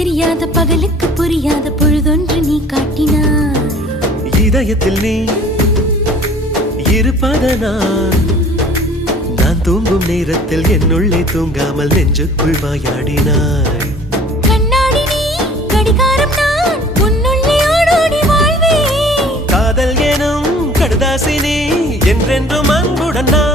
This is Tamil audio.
தெரியாத பகலுக்கு புரியாத பொழுதொன்று நீ காட்டினாய். இதயத்தில் நீ இருப்பதனால் நான் தூங்கும் நேரத்தில் என்னுள்ளே தூங்காமல் நெஞ்சுக்குள் வாயாடினாய். கண்ணாடி நீ கடிகாரம் நான் உன்னுள்ளே ஓடோடி வாழ்வே. காதல் எனும் கடுதாசி நீ என்றென்றும் அன்புடன் நான்